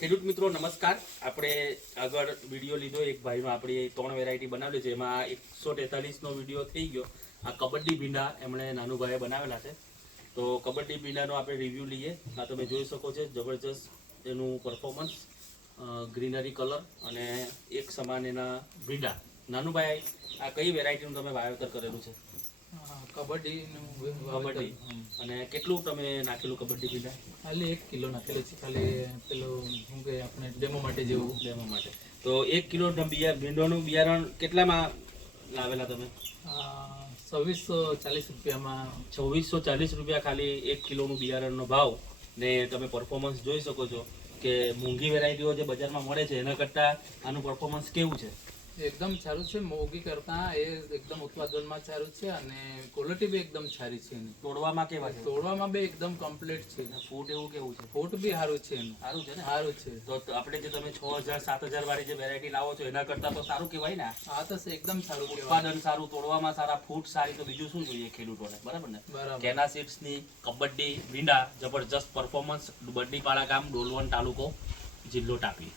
ખેડૂત મિત્રો નમસ્કાર આપણે આગળ વિડીયો લીધો એક ભાઈનો આપણે ત્રણ વેરાયટી બનાવેલી છે એમાં એકસો તેતાલીસનો વિડીયો થઈ ગયો આ કબડ્ડી ભીંડા એમણે નાનું ભાઈએ બનાવેલા છે તો કબડ્ડી ભીંડાનો આપણે રિવ્યૂ લઈએ આ તમે જોઈ શકો છો જબરજસ્ત એનું પરફોર્મન્સ ગ્રીનરી કલર અને એક સમાન એના ભીંડા નાનું ભાઈ આ કઈ વેરાયટીનું તમે વાવેતર કરેલું છે કબડ્ડી કબડ્ડી અને કેટલું તમે નાખેલું કબડ્ડી પીડા ખાલી એક કિલો નાખેલું છે ખાલી પેલો શું કે આપણે ડેમો માટે જેવું ડેમો માટે તો એક કિલો બિયાર ભીંડોનું બિયારણ કેટલામાં લાવેલા તમે છવ્વીસો ચાલીસ રૂપિયામાં છવ્વીસો ચાલીસ રૂપિયા ખાલી એક કિલોનું બિયારણનો ભાવ ને તમે પરફોર્મન્સ જોઈ શકો છો કે મોંઘી વેરાયટીઓ જે બજારમાં મળે છે એના કરતાં આનું પરફોર્મન્સ કેવું છે એકદમ સારું છે મોગી કરતા એ એકદમ ઉત્પાદનમાં સારું છે અને ક્વોલિટી બી એકદમ સારી છે એની તોડવામાં કેવા છે તોડવામાં બી એકદમ કમ્પ્લીટ છે ફૂટ એવું કેવું છે ફૂટ બી સારું છે એનું સારું છે ને સારું છે તો આપણે જે તમે છ હજાર સાત હજાર વાળી જે વેરાયટી લાવો છો એના કરતાં તો સારું કહેવાય ને હા તો એકદમ સારું ઉત્પાદન સારું તોડવામાં સારા ફૂટ સારી તો બીજું શું જોઈએ ખેડૂતોને બરાબર ને કેના સીડ્સની કબડ્ડી ભીંડા જબરજસ્ત પરફોર્મન્સ બડ્ડી કાળા ગામ ડોલવન તાલુકો જિલ્લો ટાપી